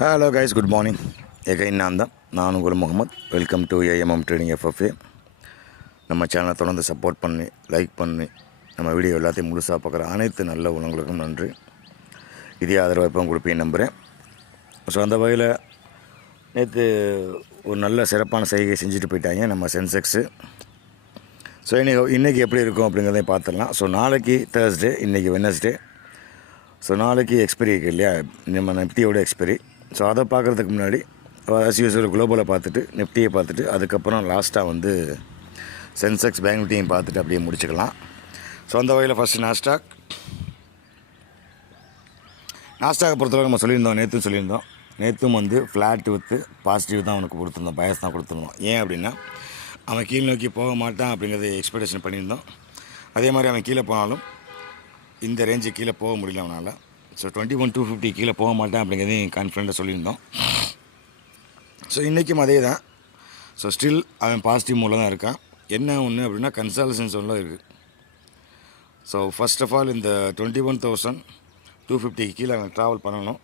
Hello guys, good morning. Again நான் உங்கள் Mohammed. Welcome to AMM trading FFA. நம்ம சேனலை தொடர்ந்து சப்போர்ட் பண்ணி லைக் பண்ணி நம்ம வீடியோ எல்லாத்தையும் முழுசாக பார்க்குற அனைத்து நல்ல உணவுகளுக்கும் நன்றி. இதே ஆதரவு எப்போ கொடுப்பேன் நம்புகிறேன். ஸோ அந்த வகையில் நேற்று ஒரு நல்ல சிறப்பான செய்கை செஞ்சுட்டு போயிட்டாங்க நம்ம சென்செக்ஸு. ஸோ இன்றைக்கி எப்படி இருக்கும் அப்படிங்கிறதையும் பார்த்துடலாம். ஸோ நாளைக்கு தேர்ஸ்டே, இன்றைக்கி வெட்னஸ்டே. ஸோ நாளைக்கு எக்ஸ்பெரி இருக்குது இல்லையா, நம்ம நிஃப்டியோட எக்ஸ்பெரி. ஸோ அதை பார்க்குறதுக்கு முன்னாடி ஆஸ் யூஸ்வல் குளோபலை பார்த்துட்டு நிஃப்டியை பார்த்துட்டு அதுக்கப்புறம் லாஸ்ட்டாக வந்து சென்செக்ஸ் பேங்க் நிஃப்டியும் பார்த்துட்டு அப்படியே முடிச்சுக்கலாம். ஸோ அந்த வகையில் ஃபஸ்ட்டு நாஸ்டாக்கை பொறுத்தவரை நம்ம சொல்லியிருந்தோம். நேற்றும் வந்து ஃப்ளாட் வித்து பாசிட்டிவ் தான் அவனுக்கு கொடுத்துருந்தோம், பயஸ் தான் கொடுத்துருந்தோம். ஏன் அப்படின்னா அவன் கீழ் நோக்கி போக மாட்டான் அப்படிங்கிறத எக்ஸ்பெக்டேஷன் பண்ணியிருந்தோம். அதே மாதிரி அவன் கீழே போனாலும் இந்த ரேஞ்சு கீழே போக முடியல அவனால். ஸோ 21,250 கீழே போக மாட்டேன் அப்படிங்கிறதையும் கான்ஃபிடண்ட்டாக சொல்லியிருந்தோம். ஸோ இன்றைக்கும் அதே தான். ஸோ ஸ்டில் அவன் பாசிட்டிவ் மூலம் தான் இருக்கான். என்ன ஒன்று அப்படின்னா கன்சால்டேஷன் ஜோனில் இருக்குது. ஸோ ஃபர்ஸ்ட் ஆஃப் ஆல் இந்த 21,250 கீழே அவன் ட்ராவல் பண்ணணும்.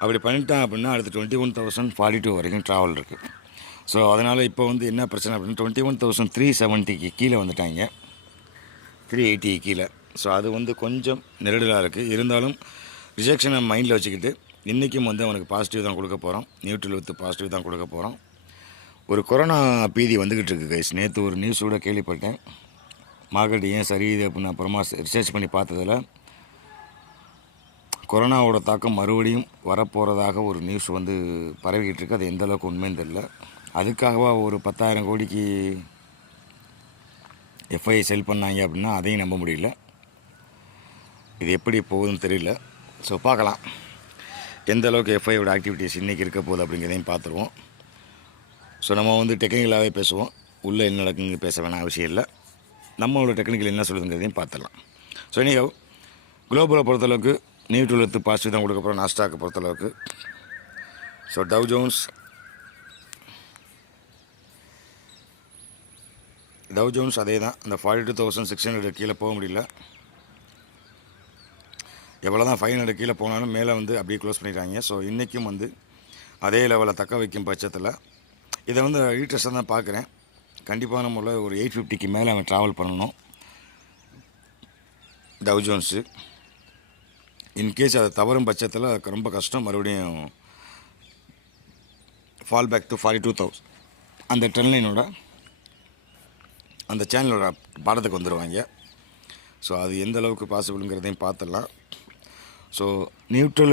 அப்படி பண்ணிட்டான் அப்படின்னா அடுத்து 21,042 வரைக்கும் ட்ராவல் இருக்குது. ஸோ அதனால் இப்போ வந்து என்ன பிரச்சனை அப்படின்னா 21,370 கீழே வந்துட்டாங்க, 380 கீழே. ஸோ அது வந்து கொஞ்சம் நெருடலாக இருக்குது. இருந்தாலும் ரிஜெக்ஷனை மைண்டில் வச்சுக்கிட்டு இன்றைக்கும் வந்து அவனுக்கு பாசிட்டிவ் தான் கொடுக்க போகிறோம், நியூட்ரல் வித்து பாசிட்டிவ் தான் கொடுக்க போகிறோம். ஒரு கொரோனா பீதி வந்துக்கிட்டு இருக்குது கைஸ். நேற்று ஒரு நியூஸ் கூட கேள்விப்பட்டேன். மார்க்கெட் ஏன் சரியுது அப்படின்னு அப்புறமா ரிசர்ச் பண்ணி பார்த்ததில் கொரோனாவோட தாக்கம் மறுபடியும் வரப்போகிறதாக ஒரு நியூஸ் வந்து பரவிக்கிட்டு இருக்குது. அது எந்த அளவுக்கு உண்மைன்னு தெரியல. அதுக்காகவா ஒரு 10,000 கோடிக்கு எஃப்ஐ செல் பண்ணாங்க அப்படின்னா அதையும் நம்ப முடியல. இது எப்படி போகுதுன்னு தெரியல. ஸோ பார்க்கலாம் எந்த அளவுக்கு எஃப்ஐயோட ஆக்டிவிட்டீஸ் இன்றைக்கி இருக்க போகுது அப்படிங்கிறதையும் பார்த்துருவோம். ஸோ நம்ம வந்து டெக்னிக்கலாகவே பேசுவோம், உள்ளே என்ன நடக்குங்க பேச வேணாம் அவசியம் இல்லை. நம்மளோட டெக்னிக்கல் என்ன சொல்லுதுங்கிறதையும் பார்த்துடலாம். ஸோ இன்றைக்கி குளோபலை பொறுத்தளவுக்கு நியூட்ரல் வித்து பாசிட்டிவ் தான் கொடுக்க போகிறோம். நாஸ்டாக்கை பொறுத்தளவுக்கு ஸோ டவ் ஜோன்ஸ் அதே தான். அந்த 42,600 கீழே போக முடியல. எவ்வளோ தான் 500 கீழே போனாலும் மேலே வந்து அப்படியே க்ளோஸ் பண்ணிடுறாங்க. ஸோ இன்றைக்கும் வந்து அதே லெவலில் தக்க வைக்கும் பட்சத்தில் இதை வந்து ரீட்ரெஸ்ட்டாக தான் பார்க்குறேன். கண்டிப்பாக நம்மள ஒரு 850க்கு மேலே அவன் ட்ராவல் பண்ணணும் டவ் ஜோன்ஸு. இன்கேஸ் அதை தவறும் பட்சத்தில் ரொம்ப கஷ்டம், மறுபடியும் ஃபால் பேக் டு 42,000 அந்த ட்ரெண்ட்லைனோட அந்த சேனலோட பாடத்துக்கு வந்துடுவாங்க. ஸோ அது எந்த அளவுக்கு பாசிபிளுங்கிறதையும் பார்த்துடலாம். So neutral